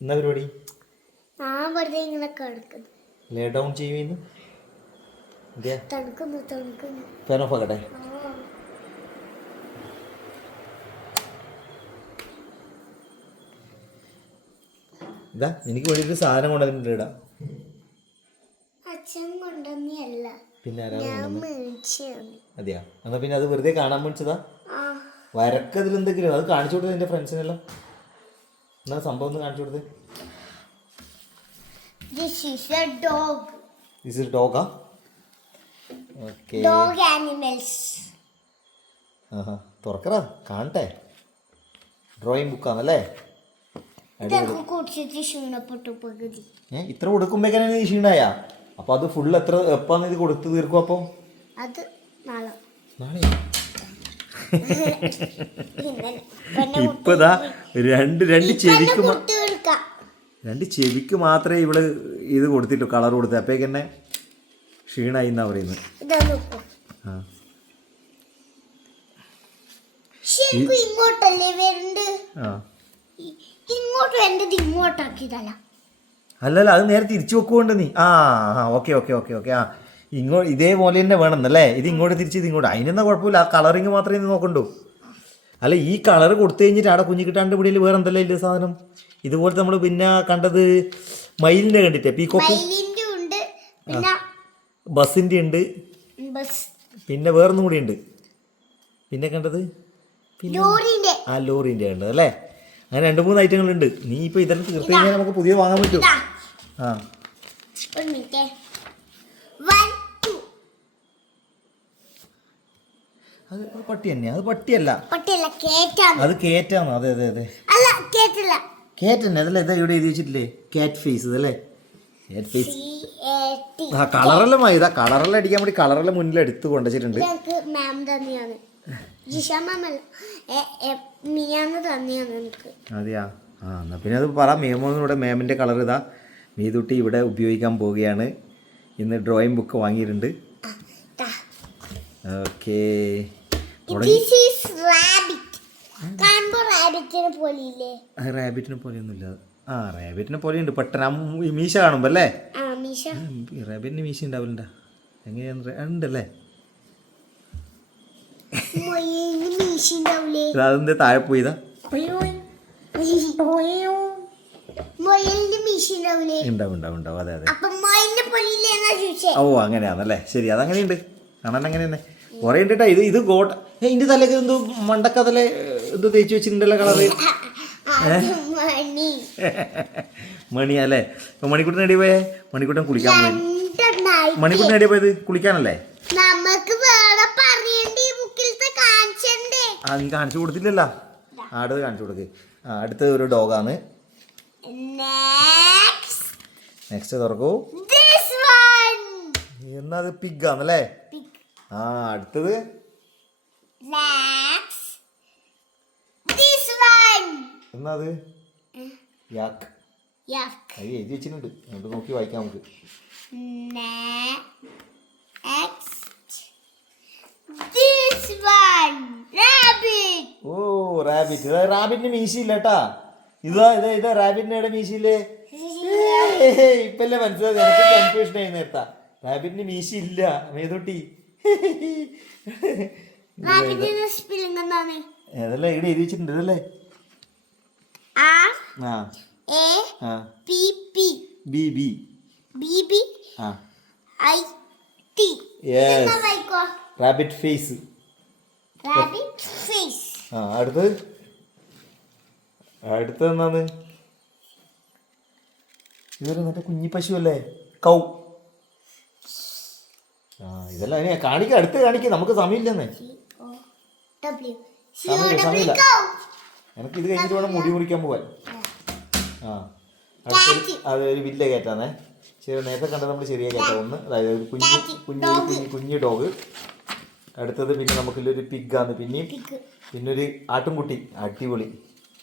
എന്നാ പരിപാടി? ഞാൻ വെറുതെ ഇങ്ങനെ കിടക്കുന്നു. ലേ ഡൗൺ ചെയ്യുന്നു തണുക്കുന്നു തണുക്കുന്നു. Fan of ആക്കട്ടെ. ഇതാ എനിക്ക് വേണ്ടിയിട്ട് സാധനം കൊണ്ടുവന്നിട്ട് ഇടാം. അച്ഛൻ കൊണ്ടുവന്നല്ല പിന്നെ അതെയാ. എന്നാ പിന്നെ അത് വെറുതെ കാണാൻ മേടിച്ചതാ വരക്കതിൽ എന്തെങ്കിലും അത് കാണിച്ചു കൊടുത്തത് എന്റെ ഫ്രണ്ട്സിനെല്ലാം എന്നാ സംഭവം ഒന്ന് കാണിച്ചു കൊടുത്തത് this is a dog this dog, huh? Okay. Dog animals. ആഹാ തുറക്കറ കാണട്ടെ. ഡ്രോയിങ് ബുക്കാണല്ലേ ഏ ഇത്ര കൊടുക്കുമ്പോഴേക്കാണ് നീ ക്ഷീണായ? അപ്പോൾ അത് ഫുൾ എത്ര എപ്പാന്ന് ഇത് കൊടുത്ത് തീർക്കും അപ്പം? അത് നാളെ. നാളെ ഇന്നലെ പിന്നെ ഇപ്പൊ ഇതാ രണ്ട് രണ്ട് ചെവിക്ക് രണ്ട് ചെവിക്ക് മാത്രമേ ഇവൾ ഇത് കൊടുത്തിട്ടു കളർ കൊടുത്തത് അപ്പേക്കന്നെ ക്ഷീണായി എന്നാ പറയുന്നത്. ആ. ശരിക്കും ഇങ്ങോട്ടല്ലേ വരണ്ട്? ഇങ്ങോട്ട് ഇങ്ങോട്ടാക്കിയതല്ല. അല്ലല്ല അത് നേരെ തിരിച്ചു വെക്കുകൊണ്ട് നീ? ആ ഓക്കെ ഓക്കെ ഓക്കെ ഓക്കെ ആ. ഇങ്ങോ ഇതേപോലെ തന്നെ അല്ലേ ഇത് ഇങ്ങോട്ട് തിരിച്ച് ഇത് ഇങ്ങോട്ട്. അതിനൊന്നും കുഴപ്പമില്ല. ആ കളറിങ് മാത്രമേ ഇത് നോക്കണ്ടൂ. അല്ല ഈ കളർ കൊടുത്തു കഴിഞ്ഞിട്ട് അവിടെ കുഞ്ഞു കിട്ടാണ്ട് പിടിയിൽ വേറെ എന്തല്ലേ ഇല്ല സാധനം? ഇതുപോലത്തെ നമ്മൾ പിന്നെ കണ്ടത് മയിലിന്റെ കണ്ടിട്ടേ? പീക്കോക്ക്? മയിലിന്റെ ഉണ്ട്. പിന്നെ ബസ്സിന്റെ ഉണ്ട്. പിന്നെ വേറൊന്നും കൂടി ഉണ്ട്. പിന്നെ കണ്ടത്? പിന്നെ ആ ലോറിന്റെ ഉണ്ട് അല്ലേ? അങ്ങനെ രണ്ട് മൂന്ന് ഐറ്റങ്ങളുണ്ട്. നീ ഇപ്പോൾ ഇതെല്ലാം തീർത്തു കഴിഞ്ഞാൽ നമുക്ക് പുതിയ വാങ്ങാൻ പറ്റും. ആ ഒരു മിനിറ്റ് വൺ ടു അത് പട്ടി തന്നെയാ അത് പട്ടിയല്ല. പട്ടിയല്ല കേറ്റാണ് അത് കേറ്റാണ് അതെ അതെ അതെ. അല്ല കേറ്റല്ല. കേറ്റ് തന്നെ അതല്ലേ ഇതാ ഇവിടെ എഴുതി വെച്ചിട്ടില്ലേ? കാറ്റ് ഫേസ് ഇതല്ലേ കാറ്റ് ഫേസ് ആ കളറെല്ലാം മതി ഇതാ കളറെല്ലാം അടിക്കാൻ വേണ്ടി കളറെല്ലാം മുന്നിൽ എടുത്ത് കൊണ്ടുവച്ചിട്ടുണ്ട്. മാം തന്നെയാണ്. ജിഷ മാം എ- എ- മിയാന്ന് തന്നെയാണ് എനിക്ക്. അതെയാ? ആ എന്നാ പിന്നെ അത് പറ മേമോന്നിവിടെ മാമിന്റെ കളർ ഇതാ. മീതുട്ടി ഇവിടെ ഉപയോഗിക്കാൻ പോവുകയാണ്. ഇന്ന് ഡ്രോയിങ് ബുക്ക് വാങ്ങിയിട്ടുണ്ട്. ഓക്കേ റാബിറ്റിനെ പോലെ ഇല്ലേ റാബിറ്റിനെ പോലെയൊന്നുമില്ല. ആ റാബിറ്റിനെ പോലെയുണ്ട്. പെട്ടെന്ന് മീശ കാണുമ്പോ അല്ലേ? റാബിറ്റിന് മീശ. ഉണ്ടാവില്ല എങ്ങനെയാണ് ഉണ്ടല്ലേ? അതെന്താ താഴെ പോയതാ? ഉണ്ടാവും ഉണ്ടാവും ഉണ്ടാവും. അതെ അതെ. ഓ അങ്ങനെയാണല്ലേ ശരി അതങ്ങനെയുണ്ട്. കാണാൻ അങ്ങനെ തന്നെ കുറേ ഉണ്ട് കേട്ടോ ഇത് ഇത് ഗോട്ട ഇതിന്റെ തലക്ക് എന്തോ മണ്ടക്കതലെ എന്തോ തേച്ച് വെച്ചിട്ടുണ്ടല്ലോ കളറ്. അത് മണി മണി. അല്ലേ ഇപ്പൊ മണിക്കൂട്ടൻ എടി പോയേ? മണിക്കൂട്ടൻ കുളിക്കാൻ പോയി. മണിക്കുട്ടൻ എടി പോയത്? കുളിക്കാനല്ലേ? നമുക്ക് വേറെ ഈ ബുക്കിലത്തെ കാണിച്ചണ്ടേ. ആ നീ കാണിച്ചു കൊടുത്തില്ലല്ലോ. ആട് അടുത്ത് കാണിച്ചു കൊടുക്ക്. ആ അടുത്ത ഒരു ഡോഗാണ്. നെക്സ്റ്റ് നെക്സ്റ്റ് തുറക്കൂ. ദിസ് വൺ എന്നാ അത് പിഗാണല്ലേ ആ അടുത്തത്. എന്നാ അത്? യാക്ക് അത് എഴുതി വെച്ചിട്ടുണ്ട്. എന്നിട്ട് നോക്കി വായിക്കാം നമുക്ക്. ഓ റാബിറ്റ് റാബിറ്റിന് മീശയില്ല കേട്ടാ. ഇതാ ഇതാ ഇതാ റാബിറ്റിന്റെ മീശയില്ലേ? ഇപ്പല്ലേ മനസ്സിലായി കൺഫ്യൂഷൻ ആയി നേരത്താ. റാബിറ്റിന് മീശ ഇല്ല മേതൊട്ടി. അതല്ലേ ഇവിടെ എഴുതി വെച്ചിട്ടുണ്ട്. ഇതല്ലേ? ആ. ബി ബി റാബിറ്റ് ഫേസ് ആ. അടുത്തത് അടുത്തത് എന്നാന്ന് ഇതൊരു മറ്റേ കുഞ്ഞി പശു അല്ലേ കൗ. ഇതെല്ലാം അതിനെ കാണിക്ക അടുത്ത് കാണിക്ക. നമുക്ക് സമയമില്ലെന്നേ. സമയമില്ല എനിക്ക് ഇത് കഴിഞ്ഞിട്ട് വേണം മുടി മുറിക്കാൻ പോവാൻ. ആ. അടുത്തൊരു. അത് ഒരു വില്ല കയറ്റാന്നേ. ശരി നേരത്തെ കണ്ടത് നമ്മൾ ചെറിയ കേട്ടോ ഒന്ന് അതായത് ഒരു കുഞ്ഞ് കുഞ്ഞ് കുഞ്ഞു കുഞ്ഞ് ഡോഗ് അടുത്തത് പിന്നെ നമുക്കില്ലൊരു പിഗാന്ന് പിന്നെയും പിന്നൊരു പിന്നെ ഒരു ആട്ടുംകുട്ടി അടിപൊളി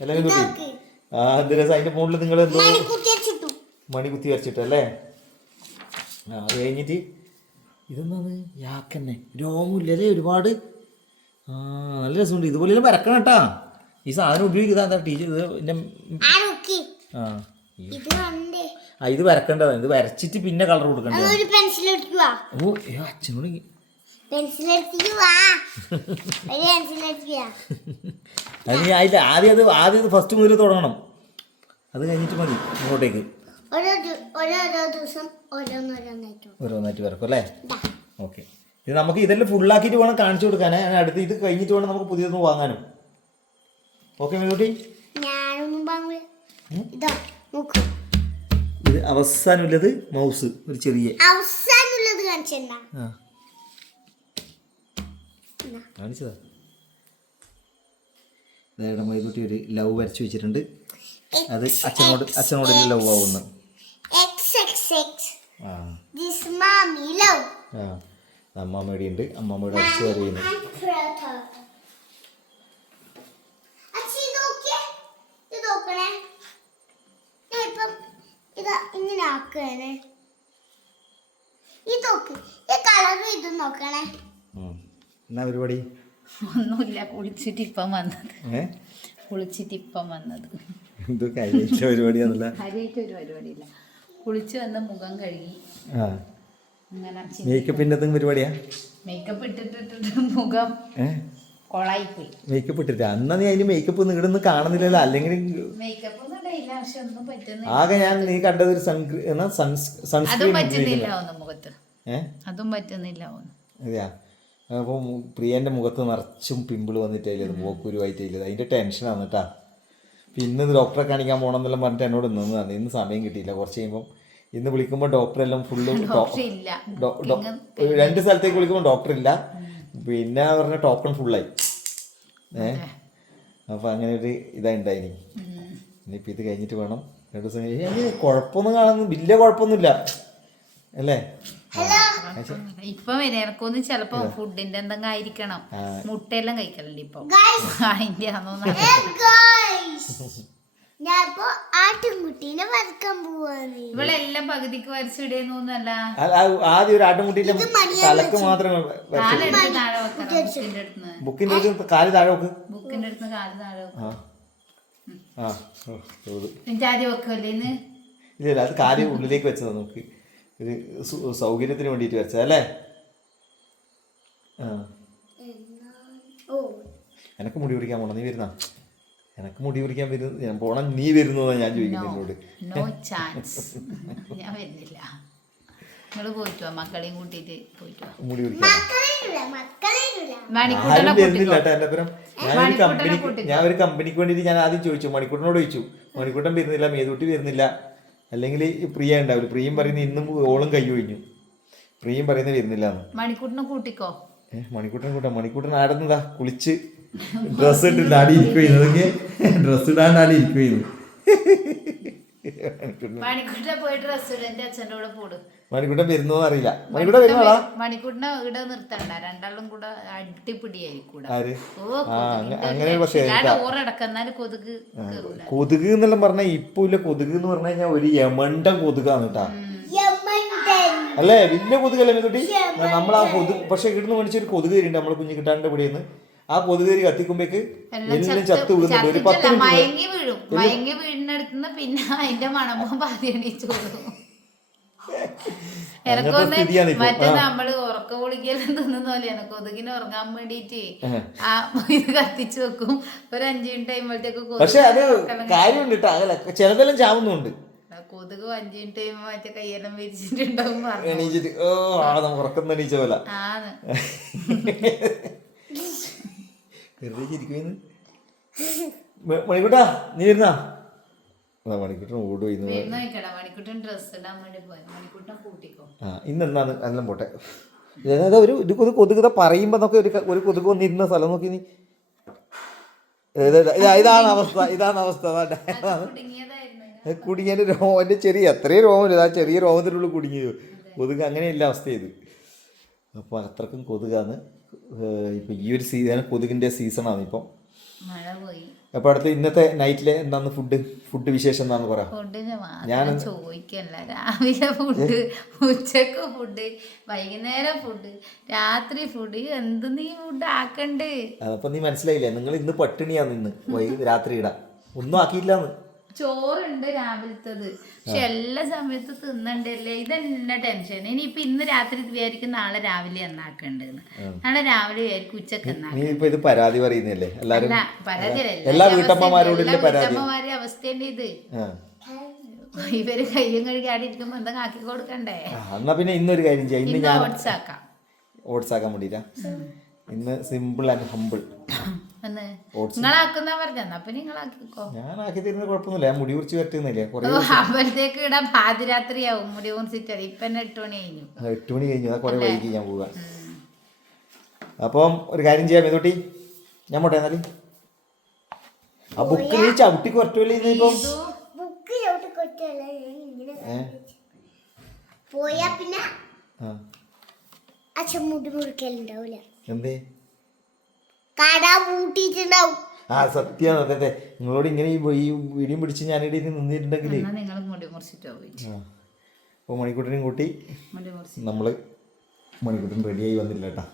അല്ലെങ്കിൽ കുട്ടി. ആ എന്ത് രസം അതിന്റെ മുകളിൽ നിങ്ങൾ എന്തോ മണി കുത്തി വരച്ചിട്ടല്ലേ ആ അത് കഴിഞ്ഞിട്ട് ഇതെന്താണ്? യാക്കന്നെ. രോമില്ലല്ലേ ഒരുപാട്? ആ നല്ല രസമുണ്ട്. ഇതുപോലെ വരക്കണം കേട്ടാ. ഈ സാധനം ഉപയോഗിക്കുന്ന ടീച്ചർ? ഇത് എന്റെ ആ ആ ഇത് വരക്കേണ്ടതാണ്. ഇത് വരച്ചിട്ട് പിന്നെ കളർ കൊടുക്കണ്ട ഒരു പെൻസിൽ എടുക്കുക ഓ ഏ അച്ഛനോട് അത് ആദ്യം അത് ആദ്യം ഫസ്റ്റ് മുതൽ തുടങ്ങണം. അത് കഴിഞ്ഞിട്ട് മതി ഇങ്ങോട്ടേക്ക് ഓരോ ഓരോരോ ദിവസം ഓരോന്നോരോന്നായിട്ട് ഓരോന്നായിട്ട് വരക്കും അല്ലേ. ഓക്കെ. ഇത് നമുക്ക് ഇതെല്ലാം ഫുള്ളാക്കിയിട്ട് വേണം കാണിച്ചു കൊടുക്കാനേ അടുത്ത് ഇത് കഴിഞ്ഞിട്ട് വേണം നമുക്ക് പുതിയതൊന്ന് വാങ്ങാനും. ഓക്കെ മേക്കുട്ടി ഇതാ അവസാനമുള്ളത് മൗസ് ഒരു ചെറിയ. അവസാനമുള്ളത് കാണിച്ചെന്നാ ആ. കാണിച്ചതാ. അതായത് മൈകുട്ടി ഒരു ലവ് വരച്ചു വെച്ചിട്ടുണ്ട്. അത് അച്ഛനോട് അച്ഛനോട് ലവ് ആവുന്നു. അമ്മാമ്മയുടെ ഉണ്ട്. അമ്മാമ്മയുടെ അടിച്ചു ഇത് ഇങ്ങനെ ആക്കുകയാണ്. ഈ നോക്ക്. ഈ കളറും ഇതും നോക്കണേ. എന്നാ പരിപാടി? ഒന്നുമില്ല. കുളിച്ചിട്ട് ഇപ്പം വന്നത്. കുളിച്ചിട്ട് ഇപ്പം വന്നത്. എന്തോ കഴിഞ്ഞ പരിപാടിയാണല്ലോ പരിപാടിയില്ല. കുളിച്ച് വന്ന് മുഖം കഴുകി. മേക്കപ്പിന്റെ എന്തെങ്കിലും പരിപാടിയാ? മേക്കപ്പ് ഇട്ടിട്ടിട്ട് മുഖം കൊളായിപ്പോയി. മേക്കപ്പ് ഇട്ടിട്ട്. അന്ന് നീ അതിന് മേക്കപ്പ് നികിടുന്ന് കാണുന്നില്ലല്ലോ. അല്ലെങ്കിൽ മേക്കപ്പ് ആകെ ഞാൻ നീ കണ്ടത് ഒരു സൺസ്ക്രീൻ അതും പറ്റുന്നില്ല അതെയാ? അപ്പോൾ പ്രിയന്റെ മുഖത്ത് നിറച്ചും പിമ്പിൾ വന്നിട്ടില്ലത് മൂക്കുരുവായിട്ടില്ലത് അതിന്റെ ടെൻഷനാണ് കേട്ടാ പിന്നെ ഇന്ന് ഡോക്ടറെ കാണിക്കാൻ പോകണം എന്നെല്ലാം പറഞ്ഞിട്ട് എന്നോട് നിന്നതാണ്. ഇന്ന് സമയം കിട്ടിയില്ല. കുറച്ച് കഴിയുമ്പോൾ ഇന്ന് വിളിക്കുമ്പോൾ ഡോക്ടറെല്ലാം ഫുള്ള് രണ്ട് സ്ഥലത്തേക്ക് വിളിക്കുമ്പോൾ ഡോക്ടർ ഇല്ല. പിന്നെ പറഞ്ഞ ടോക്കൺ ഫുള്ളായി ഏ? അപ്പം അങ്ങനെ ഒരു ഇതായി ഉണ്ടായിനി. ഇനിയിപ്പോൾ ഇത് കഴിഞ്ഞിട്ട് വേണം. രണ്ട് ദിവസം കഴിഞ്ഞ് കുഴപ്പമൊന്നും കാണുന്നു വലിയ കുഴപ്പമൊന്നുമില്ല. അല്ലേ? ഇപ്പൊ എനക്കൊന്ന് ചെലപ്പോ ഫുഡിന്റെ എന്തെങ്കിലും ആയിരിക്കണം. മുട്ടയെല്ലാം കഴിക്കലുണ്ട് ഇപ്പൊ. അതിന്റെ ആട്ടിൻകുട്ടീനെ വരക്കാൻ പോവാണ്. ഇവളെല്ലാം പകുതിക്ക് വരച്ചിടേന്നൊന്നല്ല ആദ്യം ഒരു ആട്ടുമുട്ടിന്റെ തലക്ക് മാത്രമേ ബുക്കിന്റെ അടുത്ത് കാൽ താഴെ വെക്ക്. ബുക്കിന്റെ അടുത്ത് കാൽ താഴെ വെക്ക്. ആദ്യം ഇല്ല അത് കാൽ ഉള്ളിലേക്ക് വെച്ചതാ നമുക്ക് ഒരു സൗകര്യത്തിന് വേണ്ടിയിട്ട് വെച്ചാ അല്ലേ? ആ. ഓ. എനക്ക് മുടി പിടിക്കാൻ പോണം നീ വരുന്ന? എനക്ക് മുടി പിടിക്കാൻ വരുന്നത് ഞാൻ പോണം നീ വരുന്നതാ ഞാൻ ചോദിക്കുന്നു എന്നോട് നോ ചാൻസ് ഞാൻ വരുന്നില്ല. നിങ്ങൾ പോയിട്ട് വാ മക്കളെയും കൂട്ടിയിട്ട് പോയിട്ട് വാ. മുടി ആരും വരുന്നില്ല ഞാൻ ഒരു കമ്പനിക്ക് വേണ്ടിയിട്ട് ഞാൻ ആദ്യം ചോദിച്ചു മണിക്കൂട്ടനോട് ചോദിച്ചു. മണിക്കൂട്ടൻ വരുന്നില്ല മേതൂട്ടി വരുന്നില്ല. അല്ലെങ്കിൽ പ്രിയ ഉണ്ടാവില്ല. പ്രിയം പറയുന്ന ഇന്നും ഓളും കൈ ഒഴിഞ്ഞു. പ്രിയം പറയുന്നത് വരുന്നില്ല മണിക്കൂട്ടിനെ കൂട്ടിക്കോ. ഏഹ് മണിക്കൂട്ടൻ കൂട്ടാ. മണിക്കൂട്ടൻ ആടുന്നതാ കുളിച്ച് ഡ്രസ്സ് ഇട്ടിട്ട് ആടി ഇരിക്കുന്നു അതൊക്കെ ഡ്രസ്സ് ഇടാണ്ട് ആടി ഇരിക്കുന്നു അച്ഛന്റെ കൂടെ മണിക്കൂട്ടൻ വരുന്നോ അറിയില്ല. മണിക്കൂട്ടൻ വരുന്നോളാ മണിക്കൂട്ടിനെ ഇവിടെ നിർത്തണ്ട. രണ്ടാളും കൂടെ അടിപിടിയായിരിക്കും കൂടെ ആര്? ഓ ആ അങ്ങ- അങ്ങനെ പക്ഷേ ഡോറടക്കുന്നാൽ കൊതുക് എന്നെല്ലാം പറഞ്ഞ ഇപ്പൊ ഇല്ല കൊതുക് എന്ന് പറഞ്ഞു കഴിഞ്ഞാൽ ഒരു യമണ്ട കൊതുകാണ് കേട്ടാ. അല്ലേ? വലിയ കൊതുകല്ലേ കുട്ടി നമ്മൾ ആ കൊതുക് പക്ഷെ ഇവിടുന്ന് മേടിച്ചൊരു കൊതുക് തരുന്നുണ്ട് നമ്മളെ കുഞ്ഞു കിട്ടാണ്ട് ഇവിടെന്ന്. ആ പൊതുതേരി കത്തിക്കുമ്പേക്ക് കത്തിക്കുമ്പോഴേക്ക് എല്ലാം ചത്ത് വീഴുന്നുണ്ട്. ഒരു പത്ത് മയങ്ങി വീഴും. മയങ്ങി വീടിനടുത്തുനിന്ന് പിന്നെ അതിന്റെ മണമോ പാതി എണീച്ചു എനക്കൊന്ന് മറ്റേ നമ്മൾ ഉറക്ക പൊളിക്കലും തിന്നുന്ന പോലെയാണ് കൊതുകിന് ഉറങ്ങാൻ വേണ്ടിട്ട് ആ. ഇത് കത്തിച്ചു വെക്കും. ഒരു അഞ്ചു മിനിറ്റ് കഴിയുമ്പോഴത്തേക്ക് പക്ഷെ അത് കാര്യമുണ്ട് കേട്ടോ അതല്ല ചിലതെല്ലാം ചാവുന്നുണ്ട്. കൊതുക് അഞ്ചു മിനിറ്റ് കഴിയുമ്പോ മറ്റേ കയ്യെല്ലാം വിരിച്ചിട്ടുണ്ടാവും എണീച്ചിട്ട് ഓ ആ നമുക്ക് ഉറക്കം എണീച്ച പോലെ. ആന്ന്. വെറുതെ ചിരിക്കുന്നു മണിക്കുട്ടാ നീ വരുന്നാ? ആ മണിക്കൂട്ടൻ ഓടുപോയി മണിക്കൂട്ടൻ ഡ്രസ് ഇടാൻ വേണ്ടി പോയി. മണിക്കൂട്ടൻ കൂട്ടിക്കോ. ആ ഇന്ന് എന്നാണ് എല്ലാം പോട്ടെ ഒരു ഒരു കൊതുക് കൊതുക് ഇതാ പറയുമ്പോ നോക്കി ഒരു ഒരു കൊതുക് വന്നിരുന്ന സ്ഥലം നോക്കി നീ. ഇതാണ് അവസ്ഥ ഇതാണ് അവസ്ഥ. കുടുങ്ങിയതിന്റെ രോമന്റെ ചെറിയ എത്രയും രോമമില്ല ആ ചെറിയ രോമത്തിനുള്ളിൽ കുടുങ്ങിയത്. കൊതുക് അങ്ങനെയല്ല അവസ്ഥ ചെയ്ത് അപ്പോൾ അത്രക്കും കൊതുകാണ്. ഇപ്പം ഈ ഒരു സീസൺ കൊതുകിന്റെ സീസണാണ് ഇപ്പോൾ മഴ പോയി. അപ്പോൾ അടുത്ത് ഇന്നത്തെ നൈറ്റിലെ എന്താന്ന് ഫുഡ് ഫുഡ് വിശേഷം എന്താന്ന് പറ. ഞാൻ ചോദിക്കല്ല. രാവിലെ ഫുഡ് ഉച്ചയ്ക്ക് ഫുഡ് വൈകുന്നേരം ഫുഡ് രാത്രി ഫുഡ് എന്ത് നീ ഫുഡ് ആക്കണ്ടേ? അപ്പൊ നീ മനസ്സിലായില്ലേ? നിങ്ങൾ ഇന്ന് പട്ടിണിയാന്ന് ഇന്ന് ഇടാ ഒന്നും ആക്കിയില്ലാന്ന് ചോറുണ്ട് രാവിലത്തത്. പക്ഷെ എല്ലാ സമയത്തും തിന്നണ്ടല്ലേ? ഇതെന്നെ ടെൻഷൻ ഇനിയിപ്പൊ ഇന്ന് രാത്രി വിചാരിക്കും നാളെ രാവിലെ എന്നാക്കണ്ടെന്ന് നാളെ രാവിലെ വിചാരിക്കും ഉച്ചയ്ക്ക് ഇത് പരാതി പറയുന്നില്ലേ എല്ലാരും? എല്ലാ വീട്ടമ്മമാരോടും അവസ്ഥയല്ലേ ഇത്. ഇവർ കയ്യും കഴുകി ആടി ഇരിക്കുമ്പോ എന്താ ആക്കി കൊടുക്കണ്ടേ? എന്നാ പിന്നെ ഇന്നൊരു കാര്യം ചെയ്യാം. ഇന്ന് ഞാൻ ഓട്സ് ആക്കാം. ഓട്സ് ആക്കാൻ വേണ്ടിട്ടാ. ഇന്ന് സിമ്പിൾ ആൻഡ് ഹമ്പിൾ. നിങ്ങളാക്കുന്ന പറഞ്ഞ. അപ്പൊ നിങ്ങളാക്കിക്കോ. ഞാൻ ആക്കി തരുന്ന കുഴപ്പമൊന്നുമില്ല. ഞാൻ മുടി കുറിച്ച് പറ്റുന്നില്ലേ അപ്പോഴത്തേക്ക് ഇടാൻ പാതിരാത്രിയാവും. മുടി മുറിച്ചിട്ട് ഇപ്പൊ തന്നെ എട്ട് മണി കഴിഞ്ഞു. എട്ട് മണി കഴിഞ്ഞു. കുറെ വൈകി ഞാൻ പോകാൻ അപ്പം ഒരു കാര്യം ചെയ്യാം. ഇതോട്ടി ഞാൻ പോട്ടെ എന്നാൽ. ആ ബുക്ക് നീ ചവിട്ടി കുറച്ചില്ല ഇന്നിപ്പം ബുക്ക് ചവിട്ടി കൊറ്റല്ല ഞാൻ ഇങ്ങനെ പോയാ പിന്നെ ആ. അച്ഛൻ മുടി മുറിക്കലുണ്ടാവൂല. എന്തേ? പൂട്ടിയിട്ടുണ്ടാവും. ആ സത്യാണ്. അതെ അതെ. നിങ്ങളോട് ഇങ്ങനെ ഈ ഈ വീടിയും പിടിച്ച് ഞാൻ ഇടയിൽ നിന്നിട്ടുണ്ടെങ്കിൽ എന്നാ നിങ്ങൾ മുടി മുറിച്ചിട്ടോ അപ്പോൾ മണിക്കൂട്ടിനെയും കൂട്ടി നമ്മൾ മണിക്കൂട്ടൻ റെഡിയായി വന്നില്ല കേട്ടോ.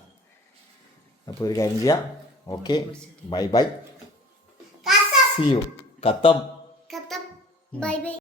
അപ്പോൾ ഒരു കാര്യം ചെയ്യാം. Okay. Bye bye. See you കത്തം. കത്തം. Bye bye.